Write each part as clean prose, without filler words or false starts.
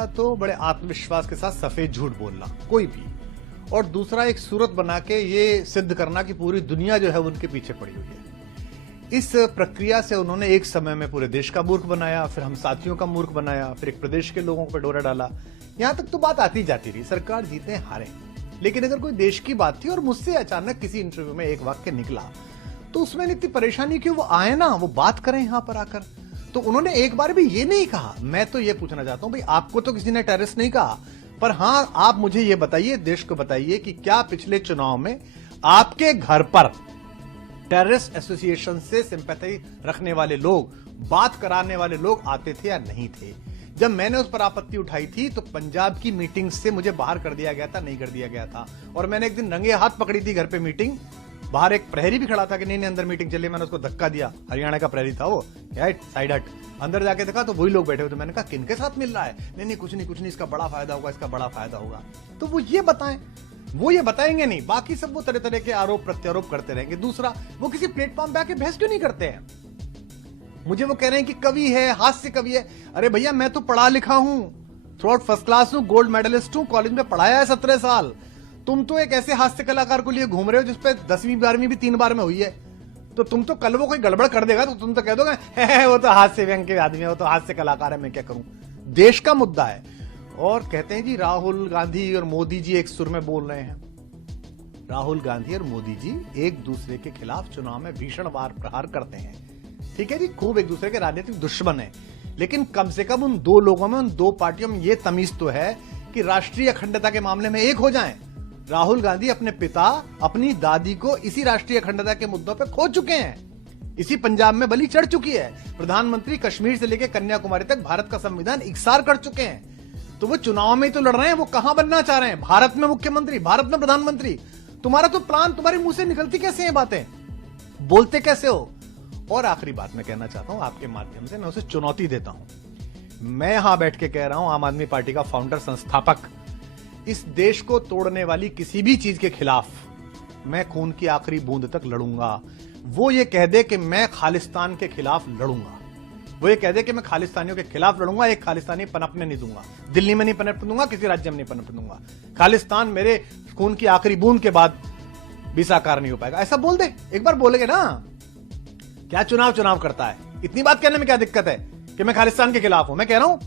पहला तो बड़े आत्मविश्वास के साथ सफेद झूठ बोलना कोई भी, और दूसरा एक सूरत बना के ये सिद्ध करना कि पूरी दुनिया जो है उनके पीछे पड़ी हुई है। इस प्रक्रिया से उन्होंने एक समय में पूरे देश का मूर्ख बनाया, फिर हम साथियों का मूर्ख बनाया, फिर एक प्रदेश के लोगों पर डोरा डाला। यहां तक तो बात आती जाती रही, सरकार जीते हारे, लेकिन अगर कोई देश की बात थी और मुझसे अचानक किसी इंटरव्यू में एक वाक्य निकला तो उसमें इतनी परेशानी क्यों? वो आए ना, वो बात करें यहां पर आकर। तो उन्होंने एक बार भी ये नहीं कहा। मैं तो ये पूछना चाहता हूं भाई, आपको तो किसी ने टेररिस्ट नहीं कहा, पर हां आप मुझे ये बताइए, देश को बताइए कि क्या पिछले चुनाव में आपके घर पर टेररिस्ट एसोसिएशन से सिंपैथी रखने वाले लोग, बात कराने वाले लोग आते थे या नहीं थे? जब मैंने उस पर आपत्ति उठाई थी तो पंजाब की मीटिंग से मुझे बाहर कर दिया गया था, नहीं कर दिया गया था। और मैंने एक दिन रंगे हाथ पकड़ी थी घर पे मीटिंग, बाहर एक प्रहरी भी खड़ा था कि नहीं नहीं अंदर मीटिंग चली, मैंने उसको धक्का दिया, हरियाणा का प्रहरी था वो, राइट साइड हट। अंदर जाके देखा तो वही लोग बैठे हुए थे। मैंने कहा किनके साथ मिल रहा है? नहीं नहीं कुछ नहीं, इसका बड़ा फायदा होगा, इसका बड़ा फायदा होगा। तो वो ये बताएं, वो ये बताएंगे नहीं, बाकी सब वो तरह तरह के आरोप प्रत्यारोप करते रहेंगे। दूसरा, वो किसी प्लेटफॉर्म पे आके बहस क्यों नहीं करते हैं? मुझे वो कह रहे हैं कि कवि है, हास्य कवि है। अरे भैया मैं तो पढ़ा लिखा हूं, थ्रू आउट फर्स्ट क्लास हूं, गोल्ड मेडलिस्ट हूं, कॉलेज में पढ़ाया है 17 साल। तुम तो एक ऐसे हास्य कलाकार को लिए घूम रहे हो जिसपे 10वीं 12वीं भी 3 बार में हुई है। तो तुम तो कल वो कोई गड़बड़ कर देगा तो तुम तो कह दोगे वो तो हास्य व्यंग के आदमी है, वो तो हास्य कलाकार है, मैं क्या करूं? देश का मुद्दा है। और कहते हैं जी राहुल गांधी और मोदी जी एक सुर में बोल रहे हैं। राहुल गांधी और मोदी जी एक दूसरे के खिलाफ चुनाव में भीषण वार प्रहार करते हैं, ठीक है जी, खूब एक दूसरे के राजनीतिक दुश्मन है, लेकिन कम से कम उन दो लोगों में, उन दो पार्टियों में यह तमीज तो है कि राष्ट्रीय अखंडता के मामले में एक हो जाएं। राहुल गांधी अपने पिता, अपनी दादी को इसी राष्ट्रीय अखंडता के मुद्दों पर खो चुके हैं, इसी पंजाब में बलि चढ़ चुकी है। प्रधानमंत्री कश्मीर से लेकर कन्याकुमारी तक भारत का संविधान इकसार कर चुके हैं। तो वो चुनाव में तो लड़ रहे हैं, वो कहां बनना चाह रहे हैं? भारत में मुख्यमंत्री, भारत में प्रधानमंत्री। तुम्हारा तो प्लान, तुम्हारे मुंह से निकलती कैसे हैं बातें, बोलते कैसे हो? और आखिरी बात मैं कहना चाहता हूं आपके माध्यम से, मैं उसे चुनौती देता हूं। मैं यहां बैठ के कह रहा हूं, आम आदमी पार्टी का फाउंडर, संस्थापक, इस देश को तोड़ने वाली किसी भी चीज के खिलाफ मैं खून की आखिरी बूंद तक लड़ूंगा। वो ये कह दे कि मैं खालिस्तान के खिलाफ लड़ूंगा, वो ये कह दे कि मैं खालिस्तानियों के खिलाफ लड़ूंगा, एक खालिस्तानी पनपने नहीं दूंगा, दिल्ली में नहीं पनपने दूंगा, किसी राज्य में नहीं पनपने दूंगा, खालिस्तान मेरे खून की आखिरी बूंद के बाद भी साकार नहीं हो पाएगा, ऐसा बोल दे। एक बार बोलेगे ना, क्या चुनाव करता है? इतनी बात कहने में क्या दिक्कत है कि मैं खालिस्तान के खिलाफ हूं? मैं कह रहा हूं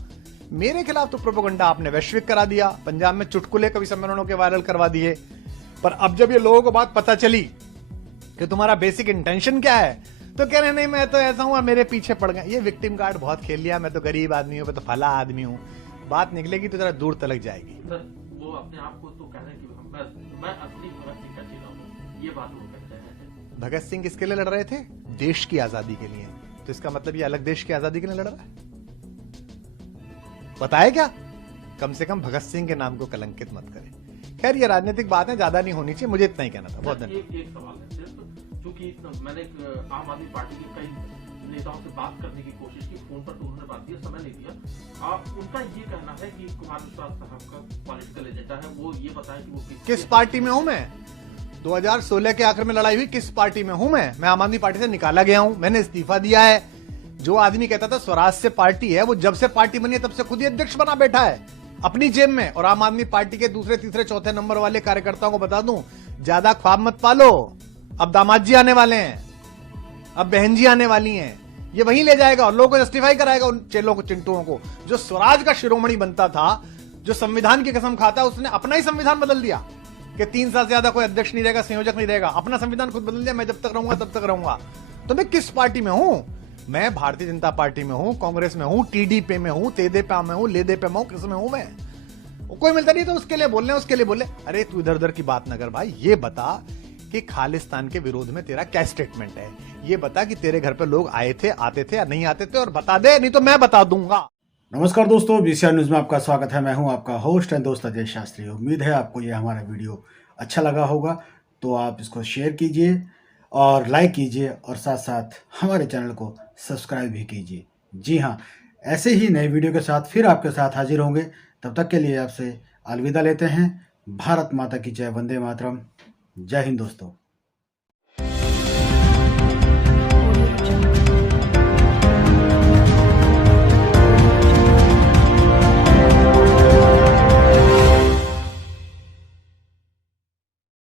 मेरे खिलाफ तो प्रोपेगेंडा आपने वैश्विक करा दिया, पंजाब में चुटकुले कवि सम्मेलनों के वायरल करवा दिए, पर अब जब ये लोगों को बात पता चली कि तुम्हारा बेसिक इंटेंशन क्या है, तो कह रहे नहीं मैं तो ऐसा हूं और मेरे पीछे पड़ गए। ये विक्टिम कार्ड बहुत खेल लिया, मैं तो गरीब आदमी हूं, मैं तो फला आदमी हूं। बात निकलेगी तो जरा दूर तलक जाएगी। सर वो अपने आप को तो कह रहे हैं कि मैं असली भगत सिंह का चेला हूं, ये बात वो कहते हैं। भगत सिंह किसके लिए लड़ रहे थे? देश की आजादी के लिए। तो इसका मतलब ये अलग देश की आजादी के लिए लड़ रहा है? बताए क्या? कम से कम भगत सिंह के नाम को कलंकित मत करें। खैर ये राजनीतिक बात है, ज्यादा नहीं होनी चाहिए, मुझे इतना ही कहना था। बहुत धन्यवाद। एक सवाल है सिर्फ, क्योंकि मैंने आम आदमी पार्टी के कई नेताओं से बात करने की कोशिश की, फोन पर तो उन्होंने बात दिया, समय नहीं दिया। उनका ये कहना है कि कुमार विश्वास साहब का पॉलिटिकल एजेंडा है, वो ये बताएं कि वो किस पार्टी में हूं मैं? 2016 के आखिर में लड़ाई हुई, किस पार्टी में हूं मैं आम आदमी पार्टी से निकाला गया हूं, मैंने इस्तीफा दिया है। जो आदमी कहता था स्वराज से पार्टी है, वो जब से पार्टी बनी है तब से खुद ही अध्यक्ष बना बैठा है अपनी जेब में। और आम आदमी पार्टी के दूसरे तीसरे चौथे नंबर वाले कार्यकर्ताओं को बता दूं, ज्यादा ख्वाब मत पालो, अब दामाद जी आने वाले हैं, अब बहन जी आने वाली हैं, ये वहीं ले जाएगा और लोगों को जस्टिफाई कराएगा उन चेलों को, चिंटुओं को। जो स्वराज का शिरोमणि बनता था, जो संविधान की कसम खाता, उसने अपना ही संविधान बदल दिया कि 3 साल से ज्यादा कोई अध्यक्ष नहीं रहेगा, संयोजक नहीं रहेगा, अपना संविधान खुद बदल दिया, मैं जब तक रहूंगा तब तक रहूंगा। तो मैं किस पार्टी में हूं? मैं भारतीय जनता पार्टी में हूं, कांग्रेस में हूं, टीडीपी में हूं, तेदेपा में हूं, लेदेपा में हूं, किस में हूं मैं? कोई मिलता नहीं तो उसके लिए बोल रहे हैं, उसके लिए बोले। अरे तू इधर उधर की बात न कर भाई, ये बता कि खालिस्तान के विरोध में तेरा क्या स्टेटमेंट है? ये बता कि तेरे घर पे लोग आए थे, आते थे या नहीं आते थे, और बता दे, नहीं तो मैं बता दूंगा। नमस्कार दोस्तों, बीसीआर न्यूज में आपका स्वागत है। मैं हूं आपका होस्ट एंड दोस्त अजय शास्त्री। उम्मीद है आपको ये हमारा वीडियो अच्छा लगा होगा, तो आप इसको शेयर कीजिए और लाइक कीजिए और साथ साथ हमारे चैनल को सब्सक्राइब भी कीजिए। जी हाँ, ऐसे ही नए वीडियो के साथ फिर आपके साथ हाजिर होंगे। तब तक के लिए आपसे अलविदा लेते हैं। भारत माता की जय, वंदे मातरम। जय हिंद दोस्तों।